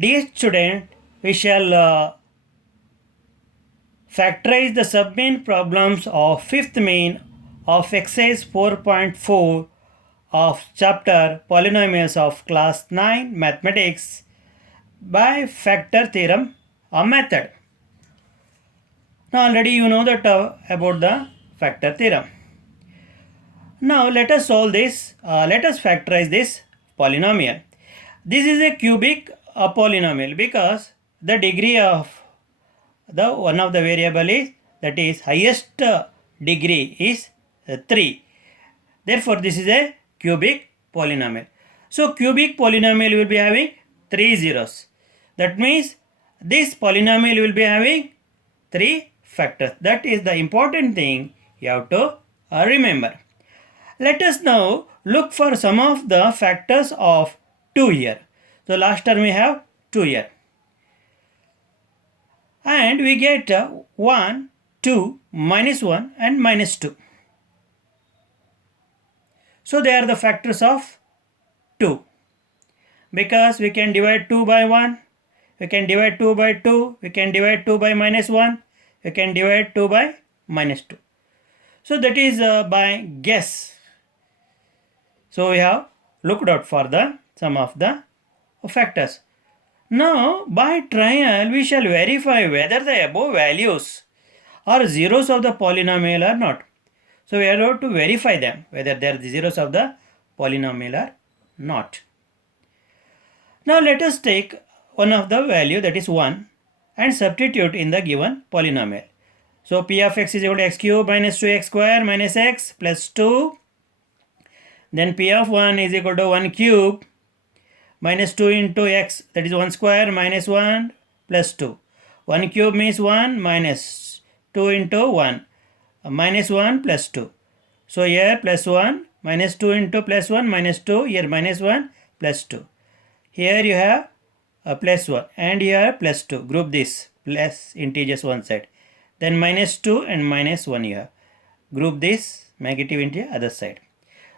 Dear student, we shall factorize the submain problems of fifth main of exercise 4.4 of chapter polynomials of class 9 mathematics by factor theorem, a method. Now already you know that about the factor theorem. Now let us solve this. Let us factorize this polynomial. This is a cubic polynomial because the degree of the one of the variable is, that is highest degree is 3. Therefore this is a cubic polynomial. So cubic polynomial will be having 3 zeros. That means this polynomial will be having 3 factors. That is the important thing you have to remember. Let us now look for some of the factors of 2 here. So last term we have 2 here. And we get 1, 2, minus 1 and minus 2. So they are the factors of 2. Because we can divide 2 by 1, we can divide 2 by 2, we can divide 2 by minus 1, we can divide 2 by minus 2. So that is by guess. So we have looked out for the some of the factors. Now by trial we shall verify whether the above values are zeros of the polynomial or not. So we have to verify them whether they are the zeros of the polynomial or not. Now let us take one of the value, that is 1, and substitute in the given polynomial. So p of x is equal to x cube minus 2x square minus x plus 2. Then p of 1 is equal to 1 cube minus 2 into x, that is 1 square minus 1 plus 2. 1 cube means 1 minus 2 into 1 minus 1 plus 2. So here plus 1 minus 2 into plus 1 minus 2, here minus 1 plus 2. Here you have a plus 1 and here plus 2. Group this plus integers one side. Then minus 2 and minus 1 here. Group this negative into other side.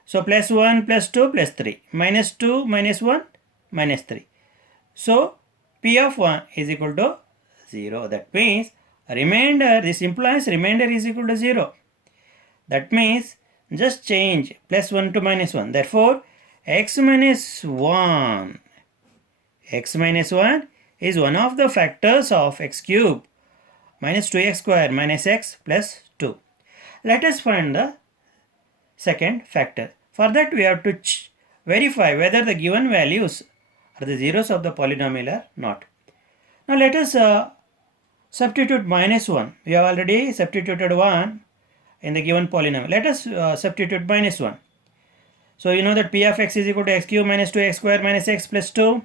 So plus 1 plus 2 plus 3. Minus 2 minus 1 minus 3. So p of 1 is equal to 0. That means remainder, this implies remainder is equal to 0. That means just change plus 1 to minus 1. Therefore x minus 1 is one of the factors of x cube minus 2x square minus x plus 2. Let us find the second factor. For that we have to verify whether the given values are the zeros of the polynomial or not. Now let us substitute minus 1. We have already substituted 1 in the given polynomial. Let us substitute minus 1. So you know that p of x is equal to x cube minus 2x square minus x plus 2.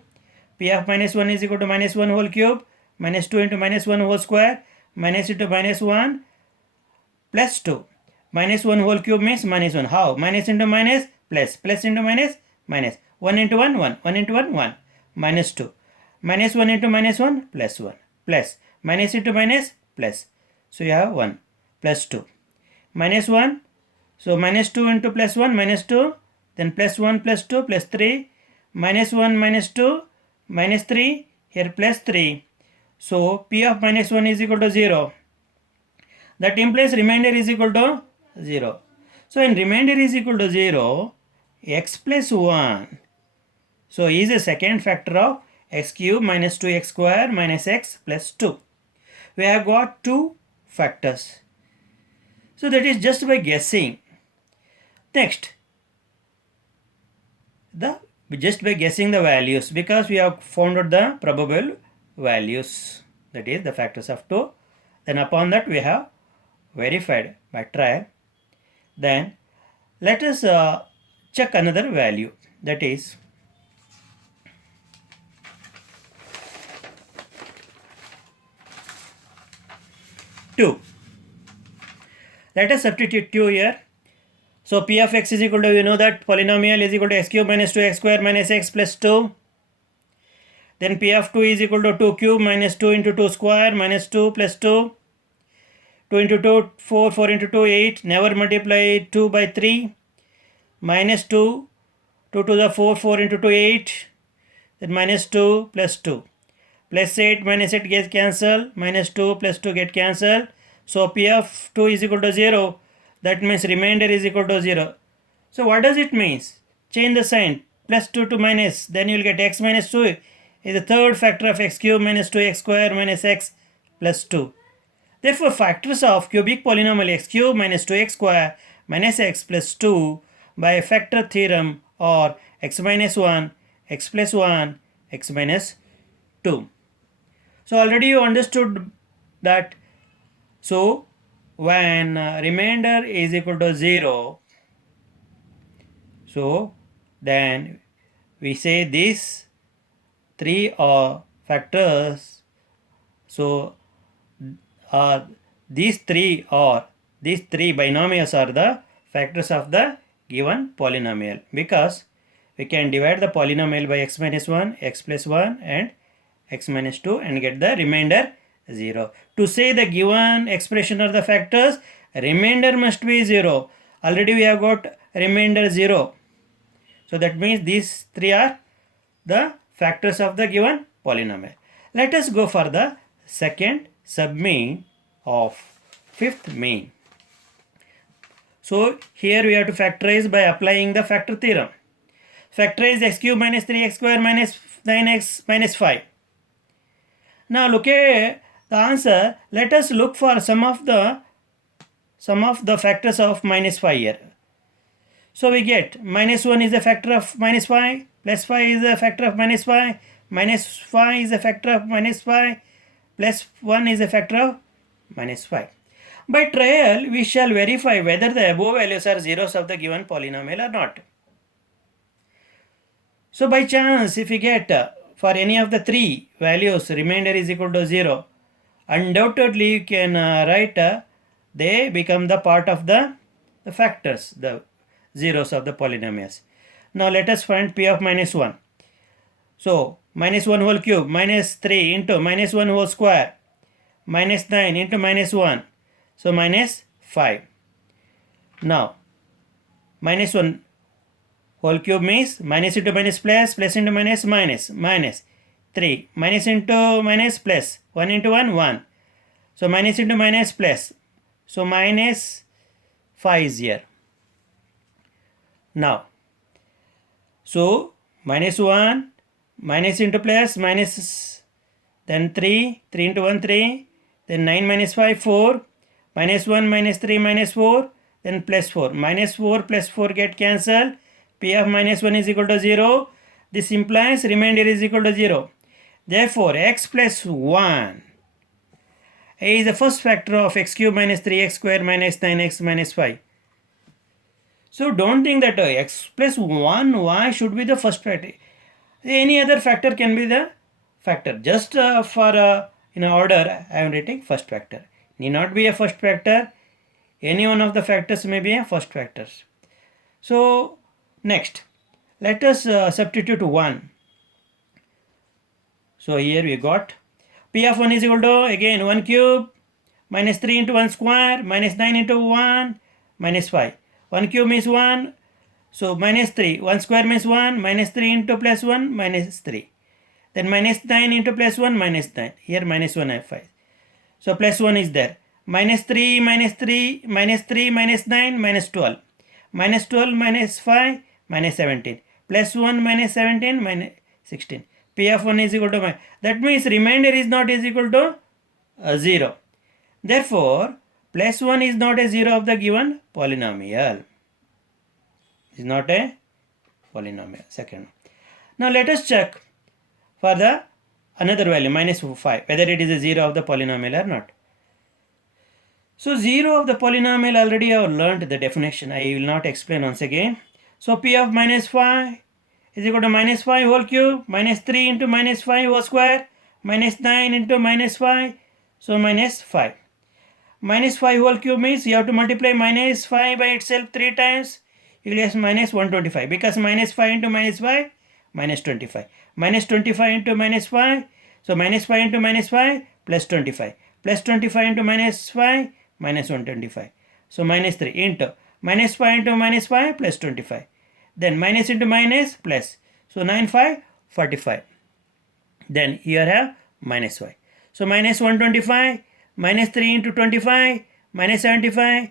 P of minus 1 is equal to minus 1 whole cube minus 2 into minus 1 whole square minus into minus 1 plus 2. Minus 1 whole cube means minus 1. How? Minus into minus plus. Plus into minus minus. 1 into 1, 1. 1 into 1, 1. Minus 2. Minus 1 into minus 1 plus 1. Plus. Minus into minus plus. So you have 1 plus 2. Minus 1. So minus 2 into plus 1 minus 2. Then plus 1 plus 2 plus 3. Minus 1 minus 2 minus 3. Here plus 3. So p of minus 1 is equal to 0. That implies remainder is equal to 0. So when remainder is equal to 0, x plus 1. So is a second factor of x cube minus 2x square minus x plus 2. We have got two factors. So that is just by guessing. Next, just by guessing the values, because we have found out the probable values, that is the factors of 2. Then upon that we have verified by trial. Then let us check another value, that is 2. Let us substitute 2 here. So p of x is equal to, you know that polynomial is equal to x cube minus 2x square minus x plus 2. Then p of 2 is equal to 2 cube minus 2 into 2 square minus 2 plus 2. 2 into 2, 4, 4 into 2, 8. Never multiply 2 by 3. Minus 2, 2 to the 4, 4 into 2, 8. Then minus 2 plus 2. plus 8 minus 8 gets cancelled, minus 2 plus 2 get cancelled. So P of 2 is equal to 0. That means remainder is equal to 0. So what does it mean? Change the sign, plus 2 to minus, then you will get x minus 2 is the third factor of x cube minus 2x square minus x plus 2. Therefore, factors of cubic polynomial x cube minus 2x square minus x plus 2 by factor theorem are x minus 1, x plus 1, x minus 2. So already you understood that. So when remainder is equal to 0, so then we say these three are factors. So these three binomials are the factors of the given polynomial, because we can divide the polynomial by x minus 1, x plus 1 and x minus 2 and get the remainder 0. To say the given expression are the factors, remainder must be 0. Already we have got remainder 0. So that means these three are the factors of the given polynomial. Let us go for the second submean of fifth mean. So here we have to factorize by applying the factor theorem. Factorize x cube minus 3x square minus 9x minus 5. Now look at the answer. Let us look for some of the factors of minus 5 here. So we get minus 1 is a factor of minus 5, plus 5 is a factor of minus 5, minus 5 is a factor of minus 5, plus 1 is a factor of minus 5. By trial, we shall verify whether the above values are zeros of the given polynomial or not. So by chance, if we get for any of the three values remainder is equal to 0, undoubtedly you can write they become the part of the factors, the zeros of the polynomials. Now let us find P of minus 1. So minus 1 whole cube minus 3 into minus 1 whole square minus 9 into minus 1. So minus 5. Now minus 1 whole cube means minus into minus plus, plus into minus minus, minus 3, minus into minus plus, 1 into 1, 1. So minus into minus plus. So minus 5 is here. Now, so minus 1, minus into plus, minus, then 3, 3 into 1, 3, then 9 minus 5, 4, minus 1, minus 3, minus 4, then plus 4. Minus 4 plus 4 get cancelled. P of minus 1 is equal to 0. This implies remainder is equal to 0. Therefore, x plus 1 is the first factor of x cube minus 3x square minus 9x minus 5. So don't think that x plus 1 y should be the first factor. Any other factor can be the factor. Just for in order, I am writing first factor. Need not be a first factor. Any one of the factors may be a first factor. So next, let us substitute 1. So here we got P of 1 is equal to again 1 cube minus 3 into 1 square minus 9 into 1 minus 5. 1 cube means 1. So minus 3. 1 square means 1. Minus 3 into plus 1 minus 3. Then minus 9 into plus 1 minus 9. Here minus 1 I have 5. So plus 1 is there. Minus 3 minus 3 minus 3 minus 9 minus 12. Minus 12 minus 5 minus 17. Plus 1 minus 17 minus 16. P of 1 is equal to that means remainder is not is equal to 0. Therefore, plus 1 is not a 0 of the given polynomial. Is not a polynomial. Second. Now let us check for the another value minus 5 whether it is a 0 of the polynomial or not. So 0 of the polynomial already I have learned the definition. I will not explain once again. So P of minus 5 is equal to minus 5 whole cube minus 3 into minus 5 whole square minus 9 into minus 5. So minus 5. Minus 5 whole cube means you have to multiply minus 5 by itself 3 times. You will get minus 125 because minus 5 into minus 5 minus 25. Minus 25 into minus 5. So minus 5 into minus 5 plus 25. Plus 25 into minus 5 minus 125. So minus 3 into minus 5 into minus 5 plus 25. Then minus into minus plus. So 9 5 45. Then here I have minus y. So minus 125 minus 3 into 25 minus 75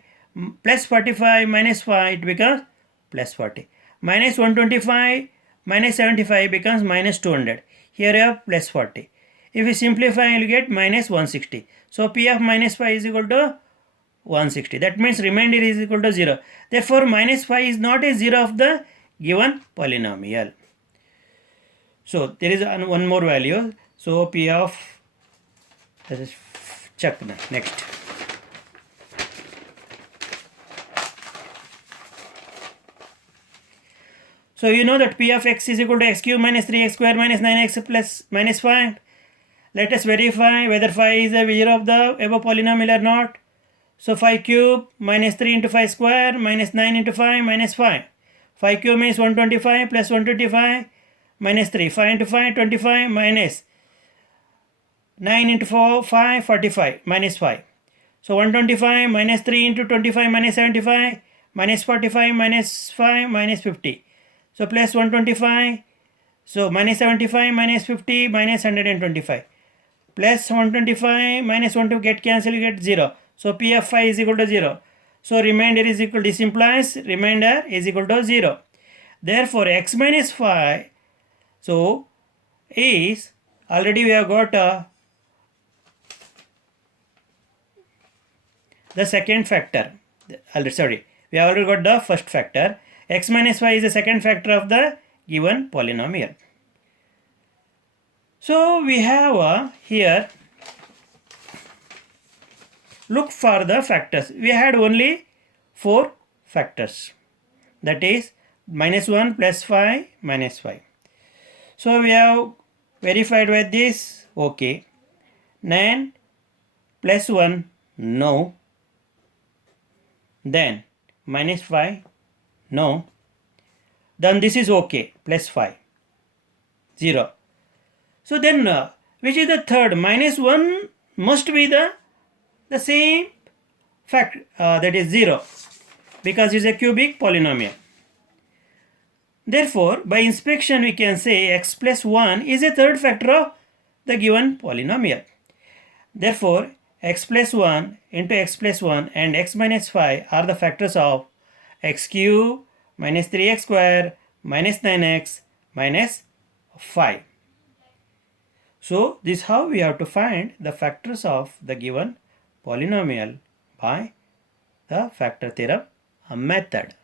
plus 45 minus 5, it becomes plus 40. Minus 125 minus 75 becomes minus 200. Here you have plus 40. If you simplify, you will get minus 160. So p of minus 5 is equal to 160. That means remainder is equal to 0. Therefore minus 5 is not a 0 of the given polynomial. So there is one more value. So p of, let us check next. So you know that p of x is equal to x cube minus 3x square minus 9x plus minus 5. Let us verify whether 5 is a 0 of the above polynomial or not. So 5 cube minus 3 into 5 square minus 9 into 5 minus 5. 5 cube means 125 plus 125 minus 3. 5 into 5, 25 minus 9 into 4, 5, 45 minus 5. So 125 minus 3 into 25 minus 75 minus 45 minus 5 minus 50. So plus 125. So minus 75 minus 50 minus 125. Plus 125 minus 1 to get cancelled, you get 0. So p of 5 is equal to 0. So remainder is equal to, this implies remainder is equal to 0. Therefore x minus 5, so is, already we have got the second factor. Sorry, we have already got the first factor. X minus 5 is the second factor of the given polynomial. So we have here, look for the factors. We had only 4 factors, that is minus 1 plus 5 minus 5. So we have verified with this, okay. 9 plus 1, no. Then minus 5, no. Then this is okay, plus 5, 0. So then which is the third? Minus 1 must be the same fact, that is 0, because it is a cubic polynomial. Therefore by inspection we can say x plus 1 is a third factor of the given polynomial. Therefore x plus 1 into x plus 1 and x minus 5 are the factors of x cube minus 3x square minus 9x minus 5. So this is how we have to find the factors of the given polynomial by the factor theorem method.